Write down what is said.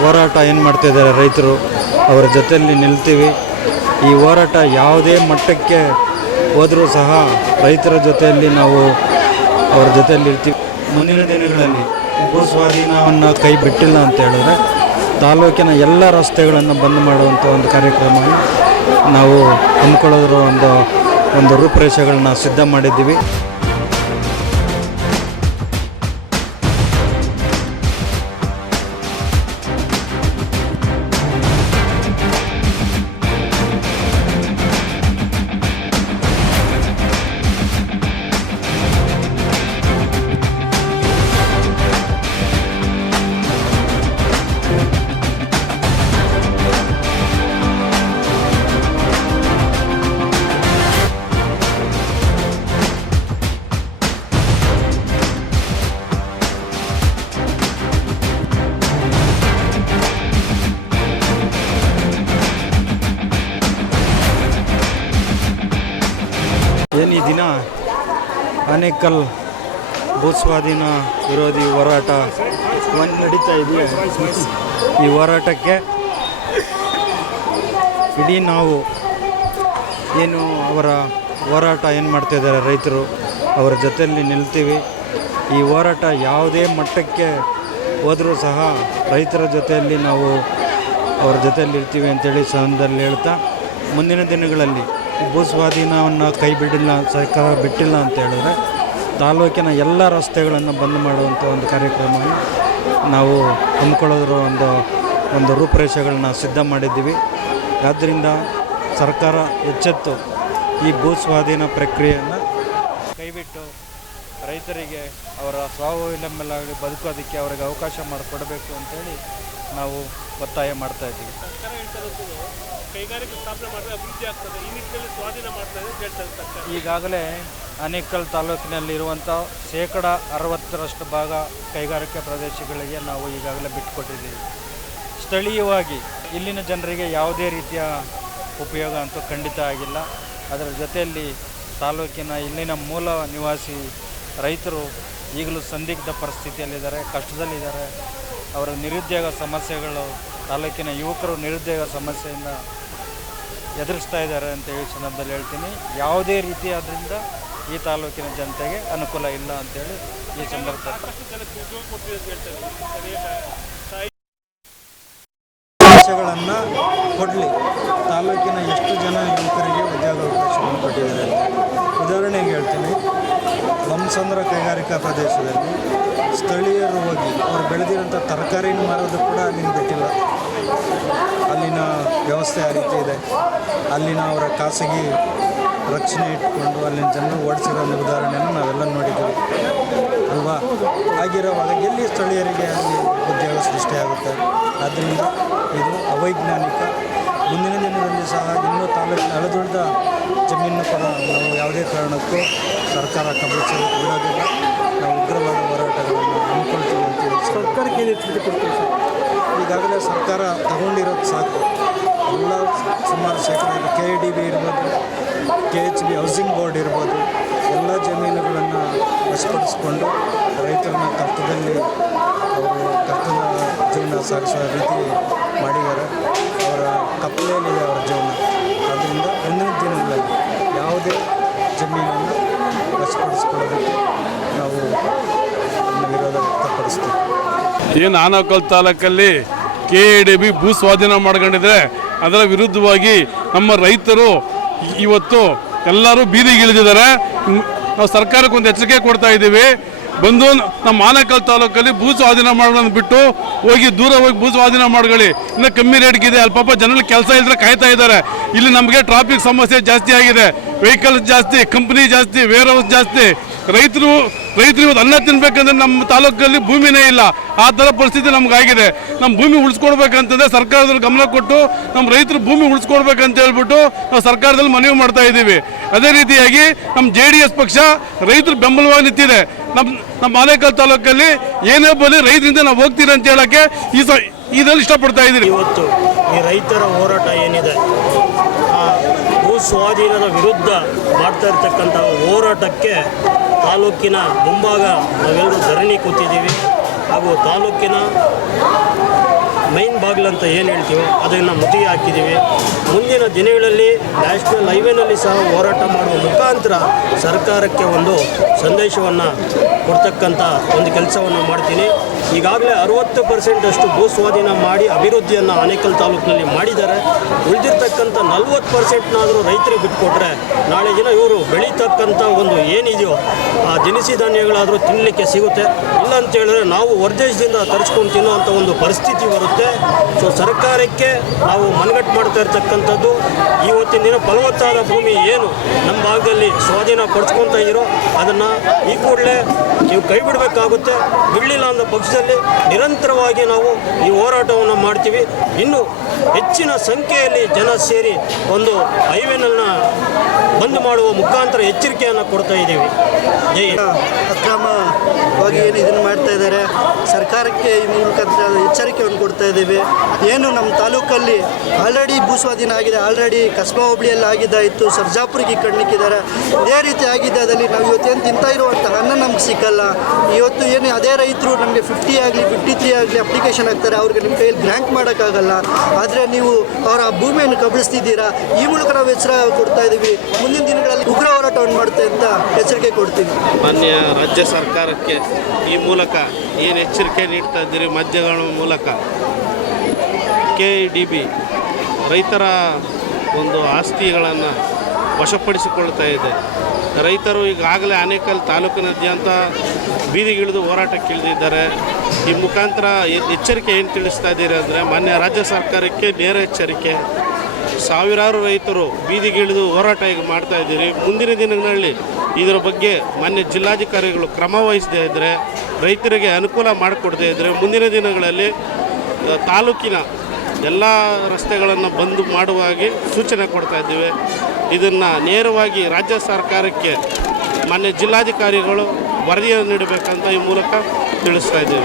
ಹೋರಾಟ ಏನು ಮಾಡ್ತಿದ್ದಾರೆ ರೈತರು, ಅವರ ಜೊತೆಯಲ್ಲಿ ನಿಲ್ತೀವಿ. ಈ ಹೋರಾಟ ಯಾವುದೇ ಮಟ್ಟಕ್ಕೆ ಹೋದರೂ ಸಹ ರೈತರ ಜೊತೆಯಲ್ಲಿ ನಾವು ಅವರ ಜೊತೆಯಲ್ಲಿ ಇರ್ತೀವಿ. ಮುಂದಿನ ದಿನಗಳಲ್ಲಿ ಭೂ ಸ್ವಾಧೀನವನ್ನು ಕೈ ಬಿಟ್ಟಿಲ್ಲ ಅಂತ ಹೇಳಿದ್ರೆ ತಾಲೂಕಿನ ಎಲ್ಲ ರಸ್ತೆಗಳನ್ನು ಬಂದ್ ಮಾಡುವಂಥ ಒಂದು ಕಾರ್ಯಕ್ರಮವನ್ನು ನಾವು ಹಮ್ಮಿಕೊಳ್ಳೋದ್ರ ಒಂದು ಒಂದು ರೂಪುರೇಷೆಗಳನ್ನ ಸಿದ್ಧ ಮಾಡಿದ್ದೀವಿ. ದಿನ ಆನೇಕಲ್ ಭೂಸ್ವಾಧೀನ ವಿರೋಧಿ ಹೋರಾಟ ಒಂದು ನಡೀತಾ ಇದೆಯಾ? ಈ ಹೋರಾಟಕ್ಕೆ ಇಡೀ ನಾವು ಏನು ಅವರ ಹೋರಾಟ ಏನು ಮಾಡ್ತಿದ್ದಾರೆ ರೈತರು ಅವರ ಜೊತೆಯಲ್ಲಿ ನಿಲ್ತೀವಿ. ಈ ಹೋರಾಟ ಯಾವುದೇ ಮಟ್ಟಕ್ಕೆ ಹೋದರೂ ಸಹ ರೈತರ ಜೊತೆಯಲ್ಲಿ ನಾವು ಅವ್ರ ಜೊತೆಯಲ್ಲಿ ಇರ್ತೀವಿ ಅಂತೇಳಿ ಸಂದರ್ಭದಲ್ಲಿ ಹೇಳ್ತಾ ಮುಂದಿನ ದಿನಗಳಲ್ಲಿ ಭೂ ಸ್ವಾಧೀನವನ್ನು ಕೈ ಬಿಡಿಲ್ಲ ಸರ್ಕಾರ ಬಿಟ್ಟಿಲ್ಲ ಅಂತ ಹೇಳಿದ್ರೆ ತಾಲೂಕಿನ ಎಲ್ಲ ರಸ್ತೆಗಳನ್ನು ಬಂದ್ ಮಾಡುವಂಥ ಒಂದು ಕಾರ್ಯಕ್ರಮವನ್ನು ನಾವು ಹಮ್ಮಿಕೊಳ್ಳೋದ್ರ ಒಂದು ಒಂದು ರೂಪುರೇಷೆಗಳನ್ನ ಸಿದ್ಧ ಮಾಡಿದ್ದೀವಿ. ಆದ್ದರಿಂದ ಸರ್ಕಾರ ಎಚ್ಚೆತ್ತು ಈ ಭೂ ಸ್ವಾಧೀನ ಪ್ರಕ್ರಿಯೆಯನ್ನು ಕೈಬಿಟ್ಟು ರೈತರಿಗೆ ಅವರ ಸ್ವಾವಲಂಬನೆಯಾಗಿ ಬದುಕೋದಕ್ಕೆ ಅವರಿಗೆ ಅವಕಾಶ ಮಾಡಿಕೊಡಬೇಕು ಅಂತೇಳಿ ನಾವು ಒತ್ತಾಯ ಮಾಡ್ತಾ ಇದ್ದೀವಿ. ಈಗಾಗಲೇ ಅನೇಕಲ್ ತಾಲೂಕಿನಲ್ಲಿರುವಂಥ ಶೇಕಡ ಅರವತ್ತರಷ್ಟು ಭಾಗ ಕೈಗಾರಿಕೆ ಪ್ರದೇಶಗಳಿಗೆ ನಾವು ಈಗಾಗಲೇ ಬಿಟ್ಟುಕೊಟ್ಟಿದ್ದೀವಿ. ಸ್ಥಳೀಯವಾಗಿ ಇಲ್ಲಿನ ಜನರಿಗೆ ಯಾವುದೇ ರೀತಿಯ ಉಪಯೋಗ ಅಂತೂ ಖಂಡಿತ ಆಗಿಲ್ಲ. ಅದರ ಜೊತೆಯಲ್ಲಿ ತಾಲೂಕಿನ ಇಲ್ಲಿನ ಮೂಲ ನಿವಾಸಿ ರೈತರು ಈಗಲೂ ಸಂದಿಗ್ಧ ಪರಿಸ್ಥಿತಿಯಲ್ಲಿದ್ದಾರೆ, ಕಷ್ಟದಲ್ಲಿದ್ದಾರೆ. ಅವರ ನಿರುದ್ಯೋಗ ಸಮಸ್ಯೆಗಳು ತಾಲೂಕಿನ ಯುವಕರು ನಿರುದ್ಯೋಗ ಸಮಸ್ಯೆಯಿಂದ ಎದುರಿಸ್ತಾ ಇದ್ದಾರೆ ಅಂತ ಹೇಳಿ ಸಂದರ್ಭದಲ್ಲಿ ಹೇಳ್ತೀನಿ. ಯಾವುದೇ ರೀತಿಯಾದ್ರಿಂದ ಈ ತಾಲೂಕಿನ ಜನತೆಗೆ ಅನುಕೂಲ ಇಲ್ಲ ಅಂತೇಳಿ ಈ ಸಂದರ್ಭದಲ್ಲಿ ಕೊಡಲಿ. ತಾಲೂಕಿನ ಎಷ್ಟು ಜನ ಯುವಕರಿಗೆ ಉದ್ಯೋಗಾವಕಾಶವನ್ನು ಕೊಟ್ಟಿದ್ದಾರೆ ಉದಾಹರಣೆಗೆ ಹೇಳ್ತೀನಿ. ಲಂಸಂದ್ರ ಕೈಗಾರಿಕಾ ಪ್ರದೇಶದಲ್ಲಿ ಸ್ಥಳೀಯರು ಹೋಗಿ ಅವ್ರು ಬೆಳೆದಿರೋಂಥ ತರಕಾರಿನ ಮಾರೋದು ಕೂಡ ಅಲ್ಲಿನ ಬಿಟ್ಟಿಲ್ಲ. ಅಲ್ಲಿನ ವ್ಯವಸ್ಥೆ ಆ ರೀತಿ ಇದೆ. ಅಲ್ಲಿನ ಅವರ ಖಾಸಗಿ ರಕ್ಷಣೆ ಇಟ್ಕೊಂಡು ಅಲ್ಲಿನ ಜನರು ಓಡಿಸಿರೋ ಉದಾಹರಣೆಯನ್ನು ನಾವೆಲ್ಲ ನೋಡಿದ್ದೀವಿ. ಅಲ್ವಾ? ಆಗಿರೋವಾಗ ಎಲ್ಲಿ ಸ್ಥಳೀಯರಿಗೆ ಅಲ್ಲಿ ಉದ್ಯೋಗ ಸೃಷ್ಟಿಯಾಗುತ್ತೆ ಆದ್ದರಿಂದ ಇದು ಅವೈಜ್ಞಾನಿಕ. ಮುಂದಿನ ದಿನದಲ್ಲಿ ಸಹ ಇನ್ನೂ ತಾಲೂಕಿನ ಅಳದುಳಿದ ಜಮೀನು ಪರ ನಾವು ಯಾವುದೇ ಕಾರಣಕ್ಕೂ ಸರ್ಕಾರ ಕಂಪಲ್ಸರಿ ಬಿಡೋದಿಲ್ಲ. ನಾವು ಉಗ್ರವಾದ ಹೋರಾಟಗಳನ್ನು ಹಮ್ಮಿಕೊಳ್ತೀವಿ ಅಂತ ಹೇಳಿ ಸರ್ಕಾರಕ್ಕೆ ಏನು ಎಚ್ಚರಿಕೆ ಕೊಡ್ತೀವಿ ಸರ್? ಈಗಾಗಲೇ ಸರ್ಕಾರ ತಗೊಂಡಿರೋದು ಸಾಕು. ಎಲ್ಲ ಸುಮಾರು ಶೇಕಡ ಕೆ ಎ ಡಿ ಬಿ ಇರ್ಬೋದು K H B housing board ಇರ್ಬೋದು ಎಲ್ಲ ಜಮೀನುಗಳನ್ನು ವಶಪಡಿಸಿಕೊಂಡು ರೈತರನ್ನ ಕಷ್ಟದಲ್ಲಿ ಅವರು ಕಷ್ಟದ ಜೀವನ ಸಾಗಿಸುವ ರೀತಿ ಮಾಡಿದ್ದಾರೆ. ಅವರ ಕಪ್ಪಲೆಯಲ್ಲಿದೆ ಅವರ ಜೀವನ. ಆದ್ದರಿಂದ ಏನು ಆನಕಲ್ ತಾಲೂಕಲ್ಲಿ ಕೆ ಎ ಡಿ ಬಿ ಭೂ ಸ್ವಾಧೀನ ಮಾಡ್ಕೊಂಡಿದ್ರೆ ಅದರ ವಿರುದ್ಧವಾಗಿ ನಮ್ಮ ರೈತರು ಇವತ್ತು ಎಲ್ಲರೂ ಬೀದಿಗಿಳಿದಿದ್ದಾರೆ. ನಾವು ಸರ್ಕಾರಕ್ಕೆ ಒಂದು ಎಚ್ಚರಿಕೆ ಕೊಡ್ತಾ ಇದ್ದೀವಿ. ಬಂದು ನಮ್ಮ ಆನೇಕಲ್ ತಾಲೂಕಲ್ಲಿ ಭೂ ಸ್ವಾಧೀನ ಮಾಡೋದನ್ನು ಬಿಟ್ಟು ಹೋಗಿ ದೂರ ಹೋಗಿ ಭೂ ಸ್ವಾಧೀನ ಮಾಡ್ಕೊಳ್ಳಿ. ಇನ್ನು ಕಮ್ಮಿ ರೇಟ್ಗಿದೆ ಅಲ್ಲಿ ಪಾಪ ಜನರು ಕೆಲಸ ಇದ್ರೆ ಕಾಯ್ತಾ ಇದ್ದಾರೆ. ಇಲ್ಲಿ ನಮಗೆ ಟ್ರಾಫಿಕ್ ಸಮಸ್ಯೆ ಜಾಸ್ತಿ ಆಗಿದೆ. ವೆಹಿಕಲ್ಸ್ ಜಾಸ್ತಿ ಕಂಪ್ನಿ ಜಾಸ್ತಿ ವೇರ್ ಹೌಸ್ ಜಾಸ್ತಿ. ರೈತರು ರೈತರು ಇವತ್ತು ಅನ್ನ ತಿನ್ಬೇಕಂದ್ರೆ ನಮ್ಮ ತಾಲೂಕಲ್ಲಿ ಭೂಮಿನೇ ಇಲ್ಲ. ಆ ಥರ ಪರಿಸ್ಥಿತಿ ನಮಗಾಗಿದೆ. ನಮ್ಮ ಭೂಮಿ ಉಳಿಸ್ಕೊಡ್ಬೇಕಂತಂದ್ರೆ ಸರ್ಕಾರದಲ್ಲಿ ಗಮನ ಕೊಟ್ಟು ನಮ್ಮ ರೈತರು ಭೂಮಿ ಉಳಿಸ್ಕೊಡ್ಬೇಕಂತ ಹೇಳ್ಬಿಟ್ಟು ನಾವು ಸರ್ಕಾರದಲ್ಲಿ ಮನವಿ ಮಾಡ್ತಾ ಇದ್ದೀವಿ. ಅದೇ ರೀತಿಯಾಗಿ ನಮ್ಮ ಜೆ ಡಿ ಎಸ್ ಪಕ್ಷ ರೈತರು ಬೆಂಬಲವಾಗಿ ನಿಂತಿದೆ. ನಮ್ಮ ನಮ್ಮ ಆನೇಕಲ್ ತಾಲೂಕಲ್ಲಿ ಏನೇ ಬರಲಿ ರೈತರಿಂದ ನಾವು ಹೋಗ್ತೀರಿ ಅಂತ ಹೇಳೋಕ್ಕೆ ಈ ಸ, ಇದರಲ್ಲಿ ಇಷ್ಟಪಡ್ತಾ ಇದ್ದೀರಿ. ಇವತ್ತು ಈ ರೈತರ ಹೋರಾಟ ಏನಿದೆ? ಭೂ ಸ್ವಾಧೀನದ ವಿರುದ್ಧ ಮಾಡ್ತಾ ಇರ್ತಕ್ಕಂಥ ಹೋರಾಟಕ್ಕೆ ತಾಲೂಕಿನ ಮುಂಭಾಗ ನಾವೆಲ್ಲರೂ ಧರಣಿ ಕೂತಿದ್ದೀವಿ. ಹಾಗೂ ತಾಲೂಕಿನ ಮೈನ್ ಅಂತ ಏನು ಹೇಳ್ತೀವೋ ಅದನ್ನು ಮುತ್ತಿಗೆ ಹಾಕಿದ್ದೀವಿ. ಮುಂದಿನ ದಿನಗಳಲ್ಲಿ ನ್ಯಾಷನಲ್ ಹೈವೇನಲ್ಲಿ ಸಹ ಹೋರಾಟ ಮಾಡುವ ಮುಖಾಂತರ ಸರ್ಕಾರಕ್ಕೆ ಒಂದು ಸಂದೇಶವನ್ನು ಕೊಡ್ತಕ್ಕಂಥ ಒಂದು ಕೆಲಸವನ್ನು ಮಾಡ್ತೀನಿ. ಈಗಾಗಲೇ ಅರುವತ್ತು ಪರ್ಸೆಂಟಷ್ಟು ಭೂ ಸ್ವಾಧೀನ ಮಾಡಿ ಅಭಿವೃದ್ಧಿಯನ್ನು ಆನೇಕಲ್ ತಾಲೂಕಿನಲ್ಲಿ ಮಾಡಿದ್ದಾರೆ. ಉಳಿದಿರ್ತಕ್ಕಂಥ ನಲ್ವತ್ತು ಪರ್ಸೆಂಟ್ನಾದರೂ ರೈತರಿಗೆ ಬಿಟ್ಕೊಟ್ರೆ ನಾಳೆ ದಿನ ಇವರು ಬೆಳೀತಕ್ಕಂಥ ಒಂದು ಏನಿದೆಯೋ ಆ ದಿನಸಿ ಧಾನ್ಯಗಳಾದರೂ ತಿನ್ನಲಿಕ್ಕೆ ಸಿಗುತ್ತೆ. ಇಲ್ಲ ಅಂತ ಹೇಳಿದ್ರೆ ನಾವು ಹೊರದೇಶದಿಂದ ತರಿಸ್ಕೊಂಡು ತಿನ್ನುವಂಥ ಒಂದು ಪರಿಸ್ಥಿತಿ ಬರುತ್ತೆ. ಸೊ ಸರ್ಕಾರಕ್ಕೆ ನಾವು ಮನಗಟ್ಟು ಮಾಡ್ತಾ ಇರ್ತಕ್ಕಂಥದ್ದು, ಇವತ್ತಿನ ದಿನ ಫಲವತ್ತಾದ ಭೂಮಿ ಏನು ನಮ್ಮ ಭಾಗದಲ್ಲಿ ಸ್ವಾಧೀನ ಪಡಿಸ್ಕೊತಾ ಇರೋ ಅದನ್ನು ಈ ಕೂಡಲೇ ನೀವು ಕೈ ಬಿಡಬೇಕಾಗುತ್ತೆ ಬಿಡಲಿಲ್ಲ ಅನ್ನೋ ಪಕ್ಷದಲ್ಲಿ ನಿರಂತರವಾಗಿ ನಾವು ಈ ಹೋರಾಟವನ್ನು ಮಾಡ್ತೀವಿ. ಇನ್ನು ಹೆಚ್ಚಿನ ಸಂಖ್ಯೆಯಲ್ಲಿ ಜನ ಸೇರಿ ಒಂದು ಹೈವೇನನ್ನ ಬಂದ್ ಮಾಡುವ ಮುಖಾಂತರ ಎಚ್ಚರಿಕೆಯನ್ನು ಕೊಡ್ತಾ ಇದ್ದೀವಿ. ಜೈ. ಅಕ್ರಮವಾಗಿ ಏನು ಇದನ್ನು ಮಾಡ್ತಾ ಇದ್ದಾರೆ. ಸರ್ಕಾರಕ್ಕೆ ಈ ಮೂಲಕ ಎಚ್ಚರಿಕೆಯನ್ನು ಕೊಡ್ತಾ ಇದ್ದೀವಿ. ಏನು ನಮ್ಮ ತಾಲೂಕಲ್ಲಿ ಆಲ್ರೆಡಿ ಭೂಸ್ವಾಧೀನ ಆಗಿದೆ ಆಲ್ರೆಡಿ ಕಸ್ಬಾ ಹೋಬಳಿಯಲ್ಲಿ ಆಗಿದ್ದಾಯಿತು ಸರ್ಜಾಪುರಿಗೆ ಕಣ್ಣಿಕ್ಕಿದ್ದಾರೆ. ಇದೇ ರೀತಿ ಆಗಿದ್ದಾದಲ್ಲಿ ನಾವು ಇವತ್ತೇನು ತಿಂತಾ ಇರುವಂಥ ಅನ್ನ ನಮ್ಗೆ ಸಿಕ್ಕಲ್ಲ. ಇವತ್ತು ಏನು ಅದೇ ರೈತರು ನಮಗೆ ಫಿಫ್ಟಿ ಆಗಲಿ ಫಿಫ್ಟಿ ತ್ರೀ ಆಗಲಿ ಅಪ್ಲಿಕೇಶನ್ ಹಾಕ್ತಾರೆ, ಅವ್ರಿಗೆ ನಿಮ್ಮ ಕೈಯಲ್ಲಿ ಗ್ರ್ಯಾಂಕ್ ಮಾಡೋಕ್ಕಾಗಲ್ಲ. ಆದರೆ ನೀವು ಅವರ ಭೂಮಿಯನ್ನು ಕಬಳಿಸ್ತಿದ್ದೀರಾ? ಈ ಮೂಲಕ ನಾವು ಎಚ್ಚರ ಕೊಡ್ತಾ ಇದ್ದೀವಿ. ಮುಂದಿನ ದಿನಗಳಲ್ಲಿ ಉಗ್ರ ಹೋರಾಟವನ್ನು ಮಾಡುತ್ತೆ ಅಂತ ಎಚ್ಚರಿಕೆ ಕೊಡ್ತೀವಿ ಮಾನ್ಯ ರಾಜ್ಯ ಸರ್ಕಾರಕ್ಕೆ ಈ ಮೂಲಕ ಏನು ಎಚ್ಚರಿಕೆ ನೀಡ್ತಾ ಇದ್ದೀರಿ ಮಧ್ಯಗಳ ಮೂಲಕ? ಕೆ ಬಿ ರೈತರ ಒಂದು ಆಸ್ತಿಗಳನ್ನು ವಶಪಡಿಸಿಕೊಳ್ತಾ ಇದೆ. ರೈತರು ಈಗಾಗಲೇ ಆನೇಕಲ್ ತಾಲೂಕಿನಾದ್ಯಂತ ಬೀದಿಗಿಳಿದು ಹೋರಾಟಕ್ಕೆ ಇಳಿದಿದ್ದಾರೆ. ಈ ಮುಖಾಂತರ ಎಚ್ಚರಿಕೆ ಏನು ತಿಳಿಸ್ತಾ ಇದ್ದೀರಿ ಅಂದರೆ, ಮಾನ್ಯ ರಾಜ್ಯ ಸರ್ಕಾರಕ್ಕೆ ನೇರ ಎಚ್ಚರಿಕೆ. ಸಾವಿರಾರು ರೈತರು ಬೀದಿಗಿಳಿದು ಹೋರಾಟ ಈಗ ಮಾಡ್ತಾ ಇದ್ದೀರಿ. ಮುಂದಿನ ದಿನಗಳಲ್ಲಿ ಇದರ ಬಗ್ಗೆ ಮಾನ್ಯ ಜಿಲ್ಲಾಧಿಕಾರಿಗಳು ಕ್ರಮ ವಹಿಸದೇ ಇದ್ದರೆ ರೈತರಿಗೆ ಅನುಕೂಲ ಮಾಡಿಕೊಡದೇ ಇದ್ದರೆ ಮುಂದಿನ ದಿನಗಳಲ್ಲಿ ತಾಲೂಕಿನ ಎಲ್ಲ ರಸ್ತೆಗಳನ್ನು ಬಂದ್ ಮಾಡುವಾಗಿ ಸೂಚನೆ ಕೊಡ್ತಾ ಇದ್ದೇವೆ. ಇದನ್ನು ನೇರವಾಗಿ ರಾಜ್ಯ ಸರ್ಕಾರಕ್ಕೆ ಮಾನ್ಯ ಜಿಲ್ಲಾಧಿಕಾರಿಗಳು ವರದಿಯನ್ನು ನೀಡಬೇಕಂತ ಈ ಮೂಲಕ ತಿಳಿಸ್ತಾ ಇದ್ದೇವೆ.